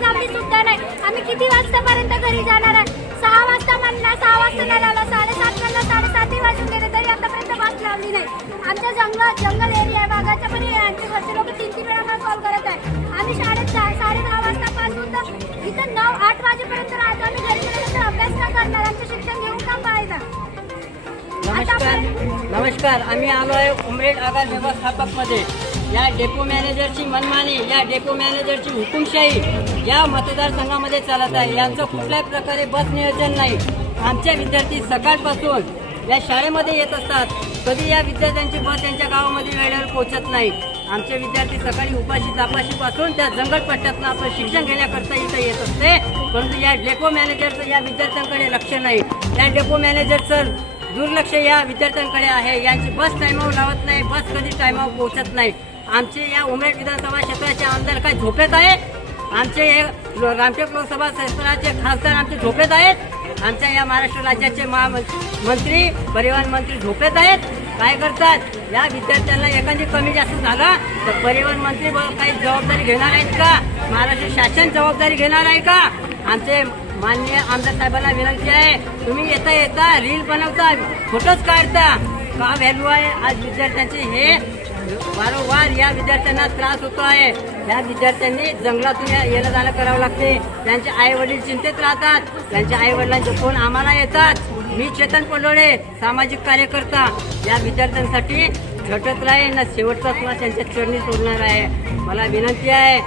लावली सुद्धा नाही. आम्ही किती वाजतापर्यंत घरी जाणार आहे? सहा वाजता म्हणला सहा वाजता नाही लावला साडेसात म्हणला साडेसातही वाजून गेले तरी आतापर्यंत बस लावली नाही. आमच्या जंगल जंगल एरिया आहे बागाच्या पण आमचे घरचे लोक तीन तीन वेळा मला कॉल करत आहे आम्ही शाळेत जा साडे दहा वाजतापासून तर इथं नऊ आठ वाजेपर्यंत राहतो. आम्ही घरी गेल्यानंतर अभ्यास का करणार? आमचं शिक्षण घेऊन का पाहायचं? नमस्कार. नमस्कार. आम्ही आलो आहे उमरेड आगार व्यवस्थापकमध्ये या डेपो मॅनेजरची मनमानी या डेपो मॅनेजरची हुकुमशाही. या मतदारसंघामध्ये चालत आहे. यांचं कुठल्याही प्रकारे बस नियोजन नाही. आमच्या विद्यार्थी सकाळपासून या शाळेमध्ये येत असतात. कधी या विद्यार्थ्यांची बस त्यांच्या गावामध्ये वेळेवर पोहोचत नाही. आमचे विद्यार्थी सकाळी उपाशी तापाशीपासून त्या जंगलपट्ट्यातनं आपण शिक्षण घेण्याकरता इथं येत असते. परंतु या डेपो मॅनेजरचं या विद्यार्थ्यांकडे लक्ष नाही. या डेपो मॅनेजरचं दुर्लक्ष या विद्यार्थ्यांकडे आहे. यांची बस टायमावर लावत नाही. बस कधी टायमावर पोहोचत नाही. आमचे या उमेद विधानसभा क्षेत्राचे आमदार काय झोपेत आहेत आमचे हे रामटेक लोकसभा संस्थानाचे खासदार आमचे झोपेत आहेत. आमच्या या महाराष्ट्र राज्याचे महामंत्री परिवहन मंत्री झोपेत आहेत. काय करतात? या विद्यार्थ्यांना एखादी कमी जास्त झाला तर परिवहन मंत्री काही जबाबदारी घेणार आहेत का? महाराष्ट्र शासन जबाबदारी घेणार आहे का? आमचे माननीय आमदार साहेबांना विनंती आहे तुम्ही येता येता रील बनवता फोटोच काढता. का व्हॅल्यू आहे आज विद्यार्थ्यांचे हे? म्हणजे वारंवार या विद्यार्थ्यांना त्रास होतो आहे. या विद्यार्थ्यांनी जंगलातून या- येणं जाणं करावं लागते. त्यांचे आई वडील चिंतेत राहतात. त्यांच्या आई वडिलांचे फोन आम्हाला येतात. मी चेतन पडोळे सामाजिक कार्यकर्ता. या विद्यार्थ्यांसाठी झटत राहील ना शेवटचा तुला त्यांच्या चरणी सोडणार आहे. मला विनंती आहे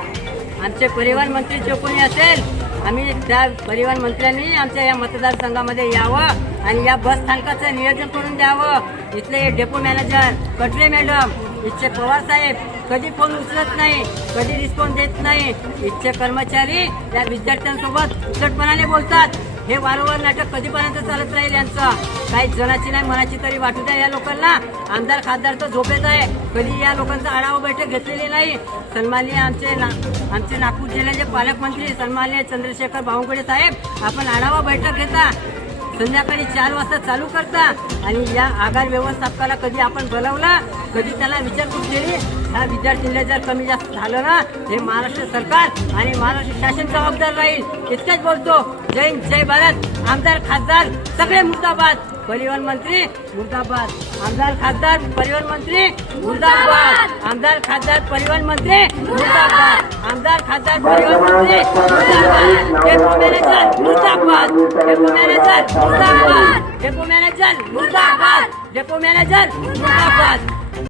आमचे परिवहन मंत्री जे कोणी असेल आम्ही त्या परिवहन मंत्र्यांनी आमच्या या मतदारसंघामध्ये यावं आणि या बस स्थानकाचं नियोजन करून द्यावं. इथले डेपो मॅनेजर कटरे मॅडम इथचे पवार साहेब कधी फोन उचलत नाही कधी रिस्पॉन्स देत नाही. इथचे कर्मचारी या विद्यार्थ्यांसोबत उचटपणाने बोलतात. हे वारंवार नाटक कधीपर्यंत चालत राहील यांचं? काही जनाची नाही मनाची तरी वाटू द्या या लोकांना. आमदार खासदार तर झोपेत आहे. कधी या लोकांचा आढावा बैठक घेतलेली नाही. सन्माननीय आमचे ना आमचे नागपूर जिल्ह्याचे पालकमंत्री सन्माननीय चंद्रशेखर बावनकुळे साहेब आपण आढावा बैठक घेता. संध्याकाळी चार वाजता चालू करता आणि या आगार व्यवस्थापकाला कधी आपण बोलावला कधी त्याला विचारपूस केली ह्या विद्यार्थ्यांना जर कमी जास्त झालं ना हे महाराष्ट्र सरकार आणि महाराष्ट्र शासन जबाबदार राहील. इतकंच बोलतो. जय हिंद, जय भारत. आमदार खासदार सगळे मुर्दाबाद. परिवहन मंत्री मुर्दाबाद. आमदार खासदार परिवहन मंत्री मुर्दाबाद. आमदार खासदार परिवहन मंत्री मुर्दाबाद. आमदार खासदार परिवहन मंत्री मुर्दाबाद. डेपो मॅनेजर मुर्दाबाद. डेपो मॅनेजर मुर्दाबाद. डेपो मॅनेजर मुर्दाबाद. डेपो मॅनेजर मुर्दाबाद.